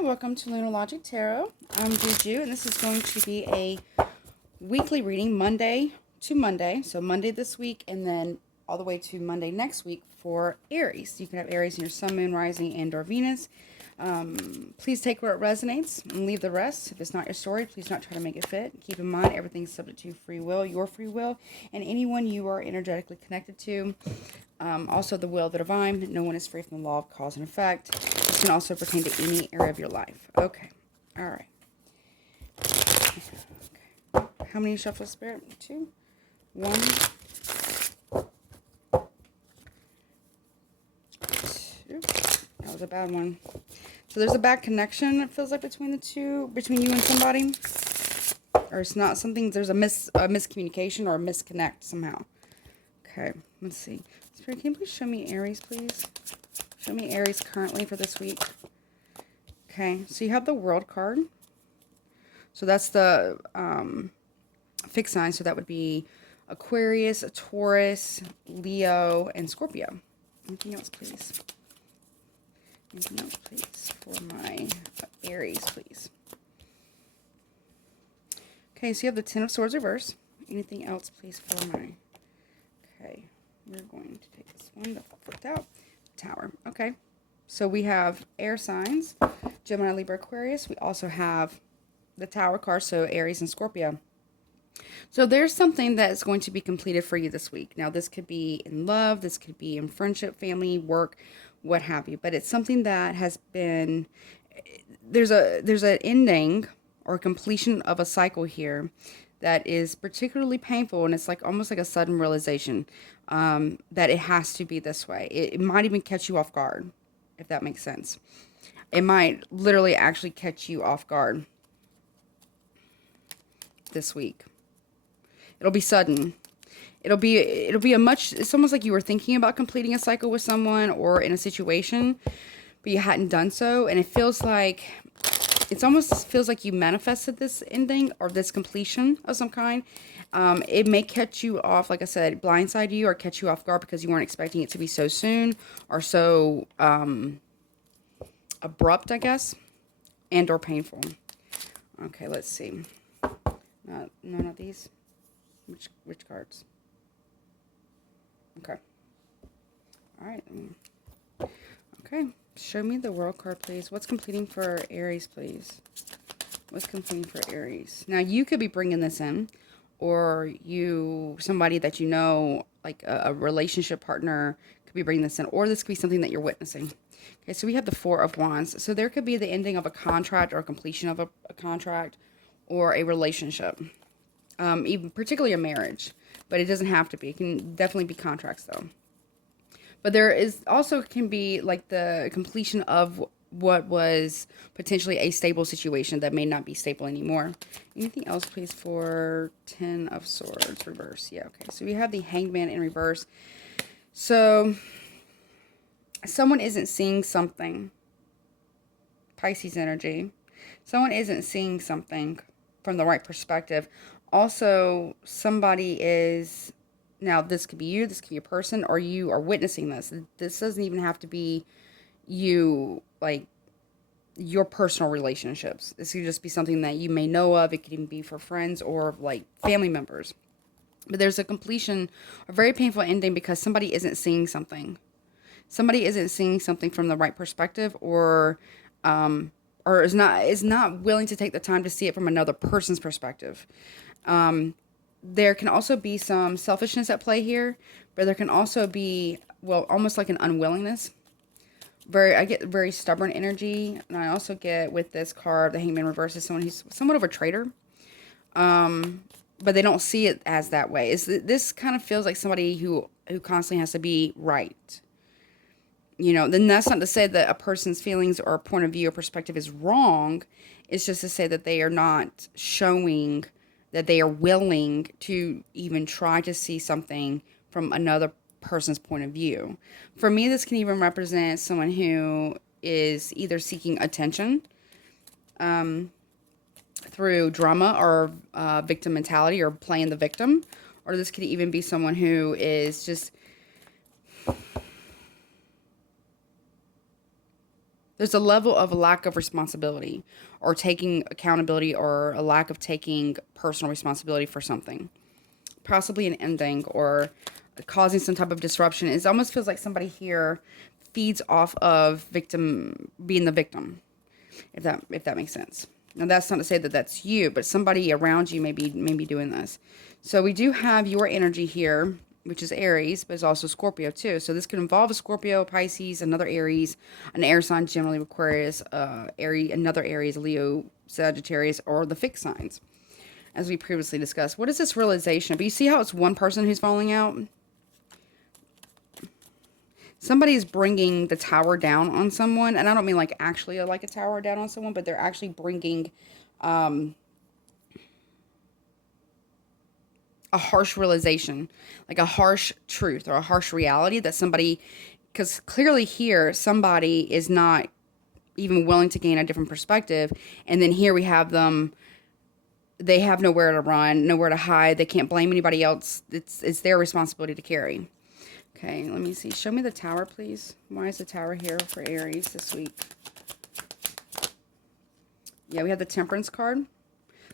Hi, welcome to Lunar Logic Tarot. I'm Juju, and this is going to be a weekly reading, Monday to Monday. So Monday this week, and then all the way to Monday next week for Aries. You can have Aries in your Sun, Moon, Rising, and or Venus. Please take where it resonates and leave the rest. If it's not your story, please not try to make it fit. Keep in mind, everything's subject to free will, your free will, and anyone you are energetically connected to. Also, the will of the divine. No one is free from the law of cause and effect. This can also pertain to any area of your life. Okay. All right. Okay. How many shuffle spirit? 2, 1, 2. That was a bad one. So there's a bad connection, it feels like, between you and somebody. Or it's not something, there's a miscommunication or a misconnect somehow. Okay, let's see. Spirit, can you please show me Aries, please? Show me Aries currently for this week. Okay, so you have the World card. So that's the fixed sign. So that would be Aquarius, Taurus, Leo, and Scorpio. Anything else, please? Anything else, please, for my Aries, please? Okay, so you have the Ten of Swords reverse. Anything else, please, for my... Okay, we're going to take this one that flipped out. Tower. Okay, so we have air signs, Gemini, Libra, Aquarius. We also have the Tower card, so Aries and Scorpio. So there's something that is going to be completed for you this week. Now, this could be in love, this could be in friendship, family, work, what have you. But it's something that has been, there's an ending or completion of a cycle here that is particularly painful, and it's like almost like a sudden realization that it has to be this way. It might even catch you off guard, if that makes sense. It might literally actually catch you off guard this week. It'll be sudden. It'll be it's almost like you were thinking about completing a cycle with someone or in a situation, but you hadn't done so, and it almost feels like you manifested this ending or this completion of some kind. It may catch you off, like I said, blindside you or catch you off guard because you weren't expecting it to be so soon or so abrupt, I guess, and or painful. Okay, let's see. None of these. Which cards? Okay. All right. Okay. Show me the World card, please. What's completing for Aries, please? What's completing for Aries? Now, you could be bringing this in, or somebody that you know, like a relationship partner, could be bringing this in, or this could be something that you're witnessing. Okay, so we have the Four of Wands. So there could be the ending of a contract or a completion of a contract or a relationship, even particularly a marriage, but it doesn't have to be. It can definitely be contracts, though. But there is also can be like the completion of what was potentially a stable situation that may not be stable anymore. Anything else, please, for Ten of Swords reverse? Yeah, okay. So we have the Hanged Man in reverse. So someone isn't seeing something. Pisces energy. Someone isn't seeing something from the right perspective. Also, somebody is... Now, this could be you, this could be a person, or you are witnessing this. This doesn't even have to be you, like, your personal relationships. This could just be something that you may know of. It could even be for friends or, like, family members. But there's a completion, a very painful ending because somebody isn't seeing something. Somebody isn't seeing something from the right perspective or is not willing to take the time to see it from another person's perspective. There can also be some selfishness at play here, but there can also be, well, almost like an unwillingness. I get very stubborn energy, and I also get with this card, the Hangman reverse, is someone who's somewhat of a traitor, but they don't see it as that way. This kind of feels like somebody who constantly has to be right. You know, then that's not to say that a person's feelings or point of view or perspective is wrong. It's just to say that they are not showing that they are willing to even try to see something from another person's point of view. For me, this can even represent someone who is either seeking attention through drama or victim mentality or playing the victim, or this could even be someone who is just There's a level of a lack of responsibility or taking accountability or a lack of taking personal responsibility for something. Possibly an ending or causing some type of disruption. It almost feels like somebody here feeds off of being the victim, if that makes sense. Now, that's not to say that that's you, but somebody around you may be doing this. So we do have your energy here, which is Aries, but it's also Scorpio too. So this could involve a Scorpio, Pisces, another Aries, an air sign, generally Aquarius, another Aries, Leo, Sagittarius, or the fixed signs, as we previously discussed. What is this realization? But you see how it's one person who's falling out? Somebody is bringing the tower down on someone, and I don't mean like actually like a tower down on someone, but they're actually bringing a harsh realization, like a harsh truth or a harsh reality that somebody, because clearly here somebody is not even willing to gain a different perspective, and then here we have them. They have nowhere to run, nowhere to hide. They can't blame anybody else. It's their responsibility to carry. Okay, let me see. Show me the tower, please. Why is the tower here for Aries this week? Yeah, we have the Temperance card.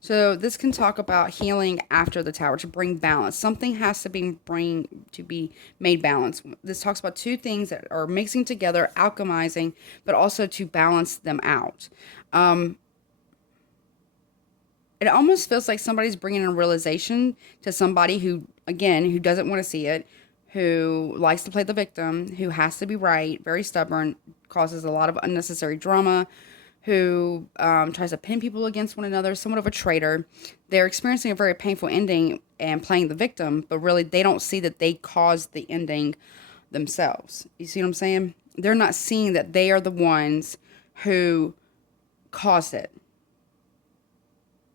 So this can talk about healing after the tower to bring balance. Something has to be made balanced. This talks about two things that are mixing together, alchemizing, but also to balance them out. It almost feels like somebody's bringing a realization to somebody who, again, who doesn't want to see it, who likes to play the victim, who has to be right, very stubborn, causes a lot of unnecessary drama, who tries to pin people against one another, somewhat of a traitor. They're experiencing a very painful ending and playing the victim, but really they don't see that they caused the ending themselves. You see what I'm saying? They're not seeing that they are the ones who caused it,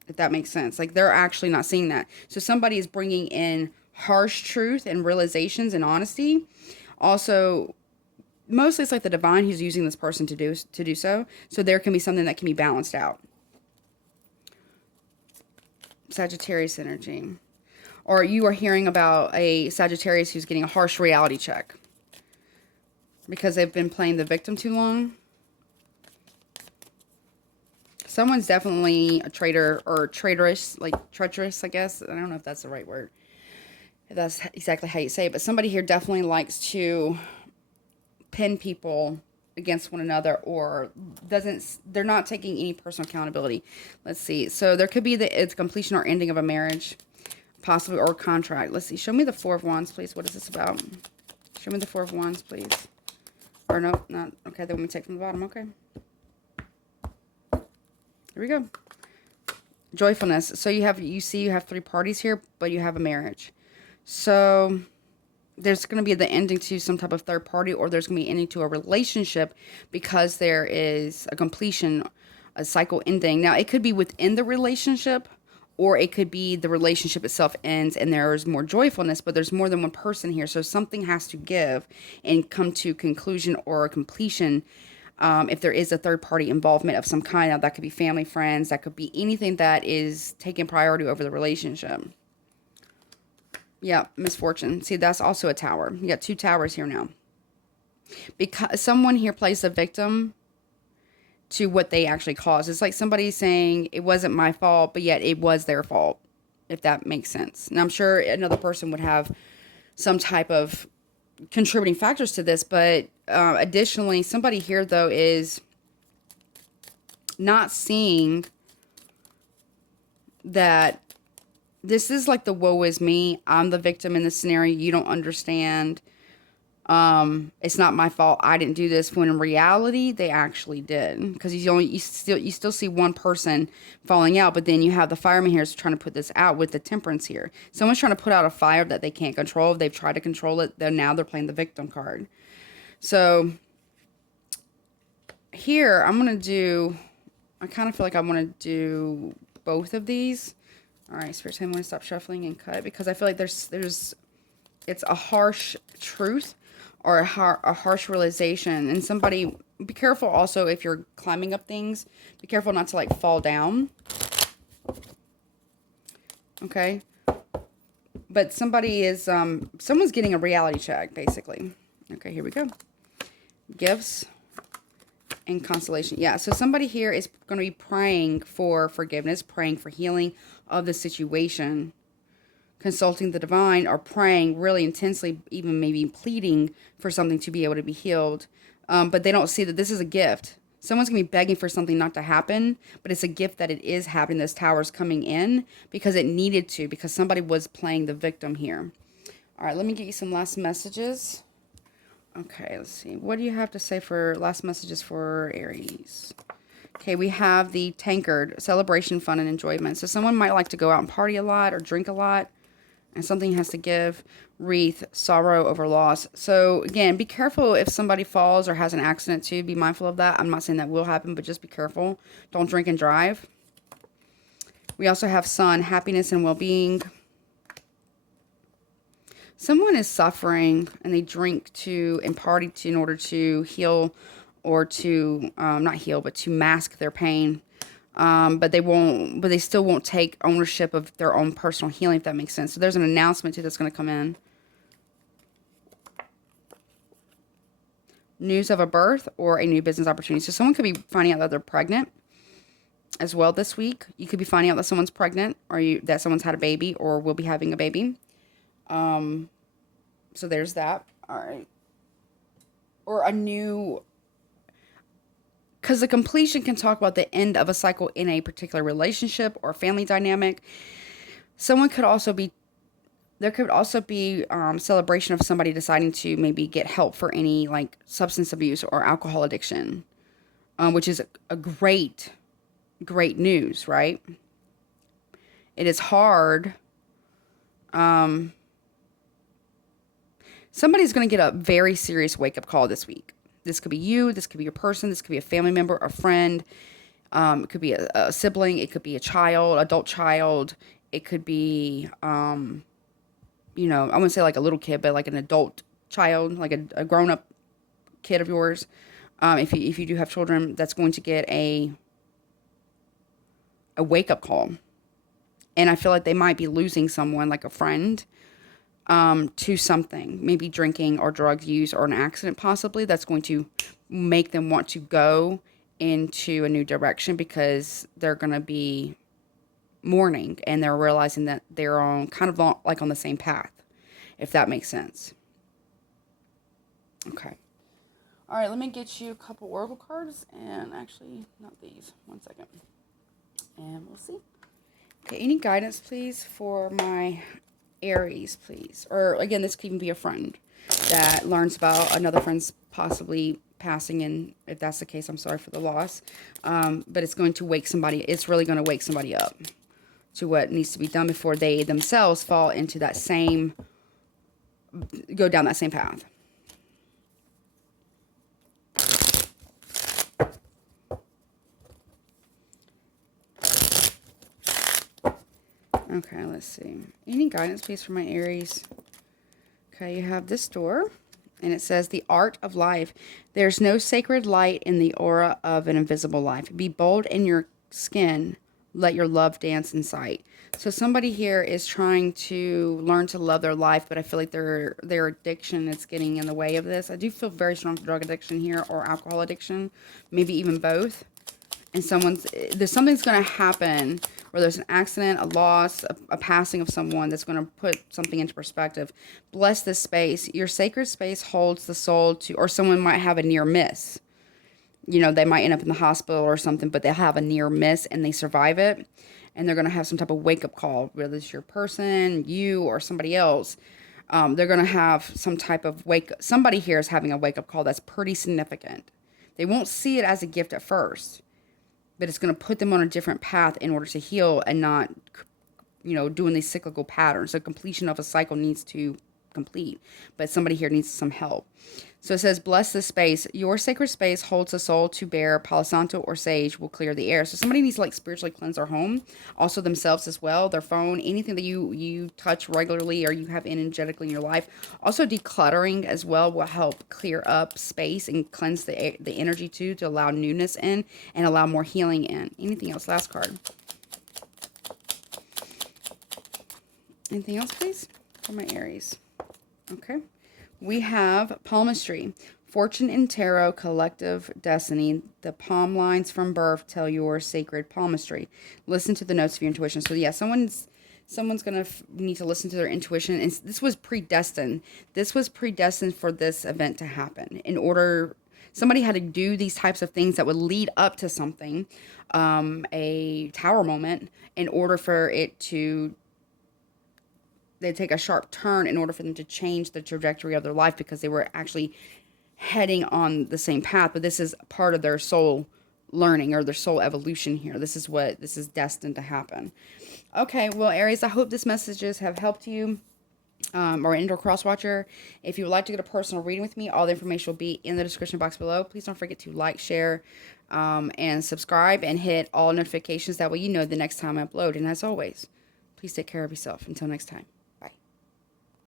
if that makes sense. Like, they're actually not seeing that. So somebody is bringing in harsh truth and realizations and honesty. Also, mostly it's like the divine who's using this person to do so. So there can be something that can be balanced out. Sagittarius energy. Or you are hearing about a Sagittarius who's getting a harsh reality check because they've been playing the victim too long. Someone's definitely a traitor or traitorous, like treacherous, I guess. I don't know if that's the right word. If that's exactly how you say it. But somebody here definitely likes to pin people against one another, or they're not taking any personal accountability. Let's see. So there could be it's completion or ending of a marriage, possibly, or contract. Let's see. Show me the Four of Wands, please. What is this about? Show me the Four of Wands, please. Or no, not. Okay, then we take from the bottom. Okay. Here we go. Joyfulness. So you have 3 parties here, but you have a marriage. So there's going to be the ending to some type of third party, or there's going to be ending to a relationship because there is a completion, a cycle ending. Now, it could be within the relationship, or it could be the relationship itself ends and there's more joyfulness, but there's more than one person here. So something has to give and come to conclusion or completion. If there is a third party involvement of some kind, now that could be family, friends, that could be anything that is taking priority over the relationship. Yeah, misfortune. See, that's also a tower. You got 2 towers here now. Because someone here plays the victim to what they actually caused. It's like somebody saying it wasn't my fault, but yet it was their fault, if that makes sense. And I'm sure another person would have some type of contributing factors to this, but additionally, somebody here, though, is not seeing that this is like the woe is me. I'm the victim in this scenario. You don't understand. It's not my fault. I didn't do this. When in reality, they actually did. Because you still see one person falling out, but then you have the fireman here trying to put this out with the temperance here. Someone's trying to put out a fire that they can't control. They've tried to control it. Now they're playing the victim card. So here I'm gonna do. I kind of feel like I want to do both of these. All right, Spirit, I'm going to stop shuffling and cut because I feel like it's a harsh truth or a harsh realization. And somebody, be careful also if you're climbing up things. Be careful not to like fall down. Okay. But somebody is, someone's getting a reality check, basically. Okay, here we go. Gifts. And consolation. Yeah, so somebody here is going to be praying for forgiveness, praying for healing of the situation, consulting the divine, or praying really intensely, even maybe pleading for something to be able to be healed. But they don't see that this is a gift. Someone's going to be begging for something not to happen, but it's a gift that it is happening. This tower's coming in because it needed to, because somebody was playing the victim here. All right, let me get you some last messages. Okay, let's see. What do you have to say for last messages for Aries? Okay, we have the tankard, celebration, fun, and enjoyment. So someone might like to go out and party a lot or drink a lot, and something has to give. Wreath, sorrow over loss. So again, be careful if somebody falls or has an accident too. Be mindful of that. I'm not saying that will happen, but just be careful. Don't drink and drive. We also have sun, happiness and well-being. Someone is suffering and they drink to and party to in order to heal or to, not heal, but to mask their pain. But they still won't take ownership of their own personal healing, if that makes sense. So there's an announcement too that's going to come in. News of a birth or a new business opportunity. So someone could be finding out that they're pregnant as well this week. You could be finding out that someone's pregnant or that someone's had a baby or will be having a baby. So there's that. All right. Or a new, because the completion can talk about the end of a cycle in a particular relationship or family dynamic. Someone could also be, there could also be celebration of somebody deciding to maybe get help for any like substance abuse or alcohol addiction, which is a great news, right? It is hard. Somebody's going to get a very serious wake-up call this week. This could be you. This could be your person. This could be a family member, a friend. It could be a sibling. It could be a child, adult child. It could be, I wouldn't say like a little kid, but like an adult child, like a grown-up kid of yours. If you do have children, that's going to get a wake-up call. And I feel like they might be losing someone, like a friend, to something, maybe drinking or drug use or an accident possibly, that's going to make them want to go into a new direction because they're going to be mourning and they're realizing that they're on like on the same path, if that makes sense. Okay. All right, let me get you a couple oracle cards, and actually not these. One second. And we'll see. Okay, any guidance please for my Aries, please. Or again, this could even be a friend that learns about another friend's possibly passing, and if that's the case, I'm sorry for the loss. But it's going to wake somebody, it's really going to wake somebody up to what needs to be done before they themselves fall into that same, go down that same path. Okay, let's see. Any guidance, please, for my Aries? Okay, you have this door, and it says, the art of life. There's no sacred light in the aura of an invisible life. Be bold in your skin. Let your love dance in sight. So somebody here is trying to learn to love their life, but I feel like their addiction is getting in the way of this. I do feel very strong drug addiction here, or alcohol addiction, maybe even both. And there's something's going to happen where there's an accident, a loss, a passing of someone that's going to put something into perspective. Bless this space. Your sacred space holds the soul to, or someone might have a near miss. They might end up in the hospital or something, but they'll have a near miss and they survive it. And they're going to have some type of wake up call, whether it's your person, you, or somebody else. They're going to have some type of somebody here is having a wake up call that's pretty significant. They won't see it as a gift at first, but it's going to put them on a different path in order to heal and not, doing these cyclical patterns. So completion of a cycle needs to complete, but somebody here needs some help. So it says, bless this space. Your sacred space holds the soul to bear. Palo Santo or sage will clear the air. So somebody needs to like spiritually cleanse their home, also themselves as well, their phone, anything that you touch regularly or you have energetically in your life. Also decluttering as well will help clear up space and cleanse the energy too, to allow newness in and allow more healing in. Anything else? Last card. Anything else, please, for my Aries? Okay. We have palmistry. Fortune and Tarot, collective destiny. The palm lines from birth tell your sacred palmistry. Listen to the notes of your intuition. So yeah, someone's gonna need to listen to their intuition, and this was predestined. This was predestined for this event to happen. In order, somebody had to do these types of things that would lead up to something, a tower moment, in order for it to they take a sharp turn in order for them to change the trajectory of their life, because they were actually heading on the same path, but this is part of their soul learning or their soul evolution here. This is destined to happen. Okay, well, Aries, I hope these messages have helped you, or indoor cross watcher. If you would like to get a personal reading with me, all the information will be in the description box below. Please don't forget to like, share, and subscribe, and hit all notifications. That way you know the next time I upload. And as always, please take care of yourself. Until next time.